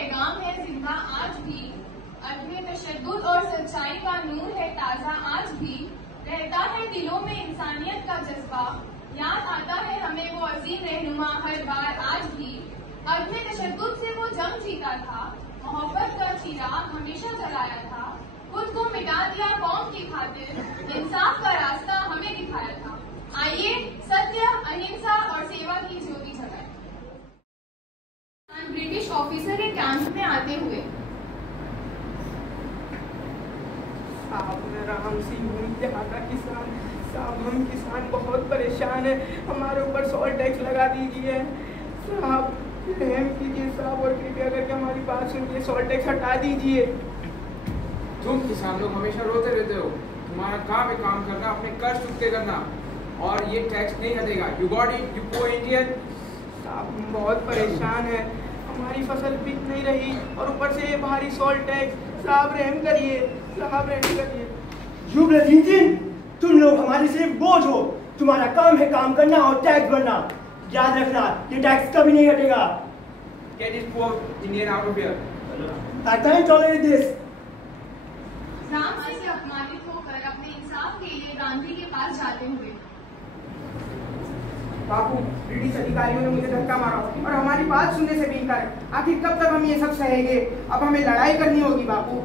पैगाम है जिंदा आज भी, अदले तशद्दुद और सच्चाई का नूर है ताजा आज भी, रहता है दिलों में इंसानियत का जज्बा, याद आता है हमें वो अजीम रहनुमा हर बार आज भी। अदले तशद्दुद से वो जंग जीता था, मोहब्बत का चिराग हमेशा जलाया था, खुद को मिटा दिया कौम की खातिर, इंसाफ का रास्ता हमें दिखाया था। आइए सत्य, अहिंसा और सेवा की ज्योति जगाएं। ब्रिटिश ऑफिसर के कैंप में आते हुए, साहब मैं राम सिंह हूँ, यहाँ का किसान। साहब हम किसान बहुत परेशान हैं, हमारे ऊपर सॉल्ट टैक्स लगा दीजिए। साहब रहम कीजिए साहब, और कृपया करके हमारी बात सुनिए, सॉल्ट टैक्स हटा दीजिए। तुम किसान लोग हमेशा रोते रहते हो, तुम्हारा काम है काम करना, अपने कर्ज चुकते करना, और ये टैक्स नहीं हटेगा। यू गॉट इट, यू पो इंडियन। साहब हम बहुत परेशान हैं, हमारी फसल बिक नहीं रही और ऊपर से ये भारी सॉल्ट टैक्स। साहब रहम करिए, साहब रहम करिए। युवराज, तुम लोग हमारे सिर्फ बोझ हो, तुम्हारा काम है काम करना और टैक्स भरना। याद रखना ये टैक्स कभी नहीं हटेगा। Get this poor Indian out of here. I can't tolerate this. Ram Singh अपमानित होकर अपने इंसाफ के लिए गांधी के पास जाते हुए, बापू ब्रिटिश अधिकारियों ने मुझे धक्का मारा और हमारी बात सुनने से भी इनकार। आखिर कब तक हम ये सब सहेंगे? अब हमें लड़ाई करनी होगी बापू।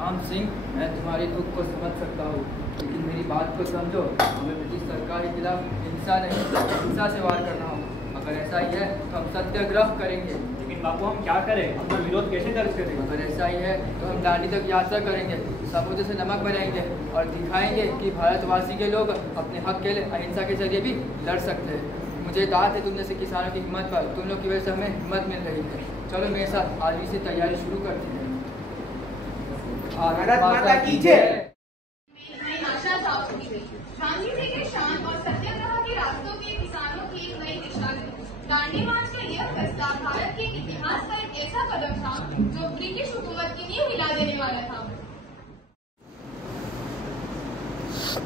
राम सिंह, मैं तुम्हारी दुख को समझ सकता हूँ, लेकिन मेरी बात को समझो। हमें ब्रिटिश सरकार के खिलाफ हिंसा नहीं, हिंसा से वार करना होगा। अगर ऐसा ही है तो हम सत्याग्रह करेंगे। लेकिन बापू हम क्या करें? अपना विरोध कैसे दर्ज करें? अगर ऐसा ही है तो हम दांडी तक यात्रा करेंगे, समुद्र से नमक भरेंगे और दिखाएंगे कि भारतवासी के लोग अपने हक के लिए अहिंसा के जरिए भी लड़ सकते हैं। मुझे दाद है तुम जैसे किसानों की हिम्मत पर, तुम लोग की वजह से हमें हिम्मत मिल रही है। चलो मेरे साथ आज से तैयारी शुरू करते हैं। भारत माता की जय। नई आशा जाग उठी थी। गांधी जी के शांत और सत्याग्रह के रास्तों के किसानों की एक नई दिशा थी। दांडी मार्च का यह फैसला भारत के इतिहास का एक ऐसा कदम था जो ब्रिटिश हुकूमत की नींव हिला देने वाला था।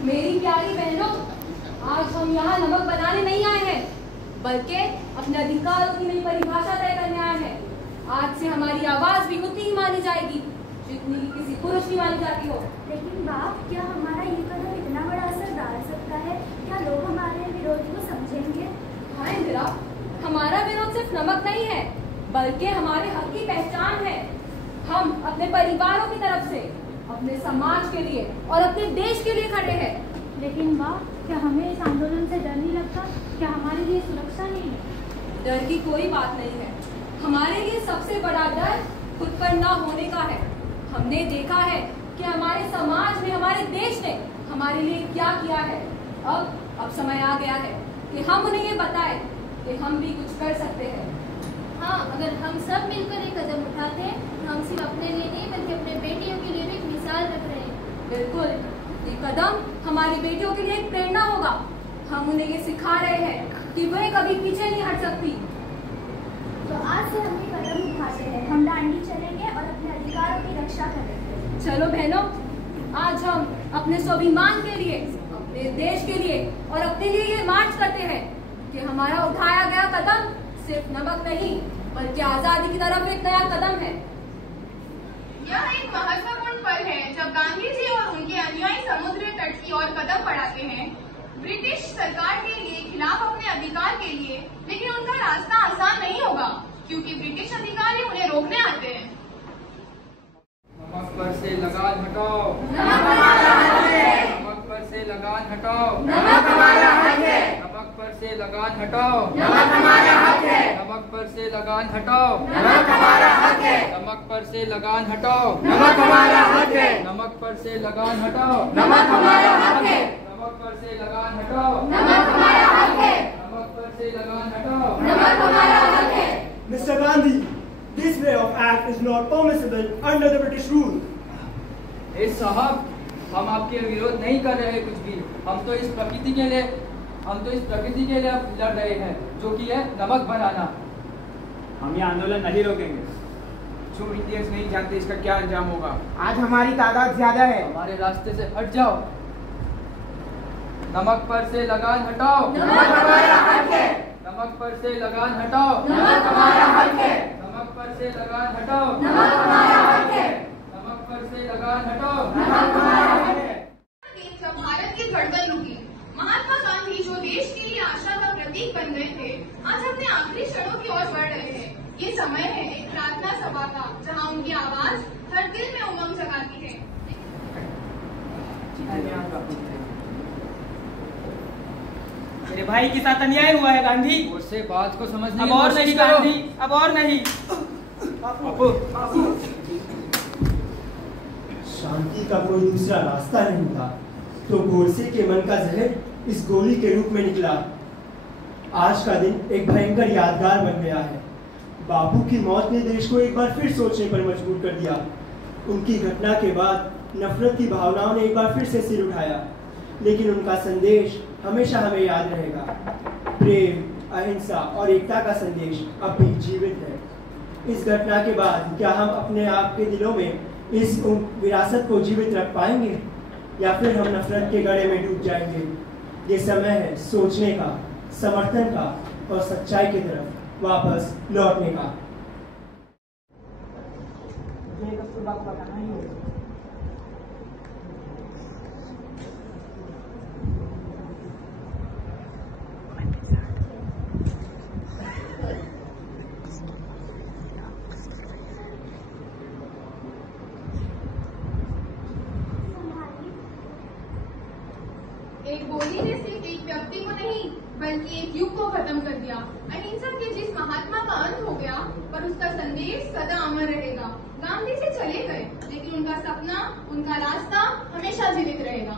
मेरी प्यारी बहनों, आज हम यहाँ नमक बनाने नहीं आए हैं, बल्कि अपने अधिकारों की नई परिभाषा तय करने आए हैं। आज से हमारी आवाज भी उतनी ही मानी जाएगी जितनी कि किसी पुरुष की मानी जाती हो। लेकिन बाप, क्या हमारा ये कदम इतना बड़ा असर डाल सकता है? क्या लोग हमारे विरोध को समझेंगे? हाँ इंदिरा, हमारा विरोध सिर्फ नमक नहीं है, बल्कि हमारे हक की पहचान है। हम अपने परिवारों की तरफ से, अपने समाज के लिए और अपने देश के लिए खड़े हैं। लेकिन बाप, क्या हमें इस आंदोलन से डर नहीं लगता? क्या हमारे लिए सुरक्षा नहीं है? डर की कोई बात नहीं है। हमारे लिए सबसे बड़ा डर खुद पर ना होने का है। हमने देखा है कि हमारे समाज ने, हमारे देश ने हमारे लिए क्या किया है। अब समय आ गया है कि हम उन्हें ये बताएं कि हम भी कुछ कर सकते हैं। हाँ, अगर हम सब मिलकर एक कदम उठाते हैं तो हम सिर्फ अपने लिए नहीं बल्कि अपने बेटियों के लिए भी एक मिसाल रख रहे हैं। बिल्कुल, ये कदम हमारी बेटियों के लिए एक प्रेरणा होगा। हम उन्हें ये सिखा रहे हैं कि वे कभी पीछे नहीं हट सकती। तो आज से हम ये कदम उठाते हैं, हम दांडी चलेंगे और अपने अधिकारों की रक्षा करेंगे। चलो बहनों, आज हम अपने स्वाभिमान के लिए, अपने देश के लिए और अपने लिए ये मार्च करते हैं कि हमारा उठाया गया कदम सिर्फ नमक नहीं बल्कि आजादी की तरफ एक नया कदम है। यह एक महत्वपूर्ण पल है जब गांधी जी और उनके अनुयायी समुद्र तट की ओर कदम बढ़ाते हैं, ब्रिटिश सरकार के लिए खिलाफ अपने अधिकार के लिए। लेकिन उनका रास्ता आसान नहीं होगा, क्योंकि ब्रिटिश अधिकारी उन्हें रोकने आते हैं। नमक पर से लगान हटाओ, नमक हमारा हक है। नमक पर से लगान हटाओ, नमक हमारा हक है। नमक पर से लगान हटाओ, नमक हमारा हक है। नमक पर से लगान हटाओ, नमक हमारा हक है। नमक पर से लगान हटाओ, नमक हमारा हक है। नमक पर से लगान हटाओ, नमक हमारा हक है। नमक पर से लगान हटाओ, नमक हमारा हक है। नमक पर से लगान हटाओ। नमक हमारा हक है। Mr. Gandhi, this way of act is not permissible under the British rule. ए साहब, हम आपके विरोध नहीं कर रहे कुछ भी। हम तो इस प्रकृति के लिए लड़ रहे हैं, जो कि है नमक बनाना। हम ये आंदोलन नहीं रोकेंगे। जो इंडियंस नहीं जानते इसका क्या अंजाम होगा। आज हमारी तादाद ज्यादा है। हमारे रास्ते से हट जाओ। नमक पर से लगान हटाओ, नमक हमारा हक है। नमक पर से लगान हटाओ, नमक हमारा हक है। नमक पर पर से लगान हटाओ। नमक हमारा हक है। नमक पर से लगान हटाओ। नमक हमारा हक है। जब भारत की धड़कन रुकी, महात्मा गांधी जो देश के लिए आशा का प्रतीक बन गए थे, आज अपने आखिरी क्षणों की ओर बढ़ रहे हैं। ये समय है एक प्रार्थना सभा का, जहां उनकी आवाज हर दिल में उमंग जगाती है। मेरे भाई के साथ अन्याय हुआ है गांधी। मुझसे बात को समझने अब की और कोशिश नहीं करो। गांधी, अब और नहीं। शांति का कोई दूसरा रास्ता नहीं था, तो गोडसे के मन का जहर इस गोली के रूप में निकला। आज का दिन एक भयंकर यादगार बन गया है। बापू की मौत ने देश को एक बार फिर सोचने पर मजबूर कर दिया। उनकी घटना के बाद नफरत की भावनाओं ने एक बार फिर से सिर उठाया, लेकिन उनका संदेश हमेशा हमें याद रहेगा। प्रेम, अहिंसा और एकता का संदेश अब भी जीवित है। इस घटना के बाद क्या हम अपने आप के दिलों में इस विरासत को जीवित रख पाएंगे, या फिर हम नफरत के गड्ढे में डूब जाएंगे? ये समय है सोचने का, समर्थन का और सच्चाई की तरफ वापस लौटने का। एक गोली ने सिर्फ एक व्यक्ति को नहीं बल्कि एक युग को खत्म कर दिया। अहिंसा के जिस महात्मा का अंत हो गया, पर उसका संदेश सदा अमर रहेगा। गांधी जी चले गए, लेकिन उनका सपना, उनका रास्ता हमेशा जीवित रहेगा।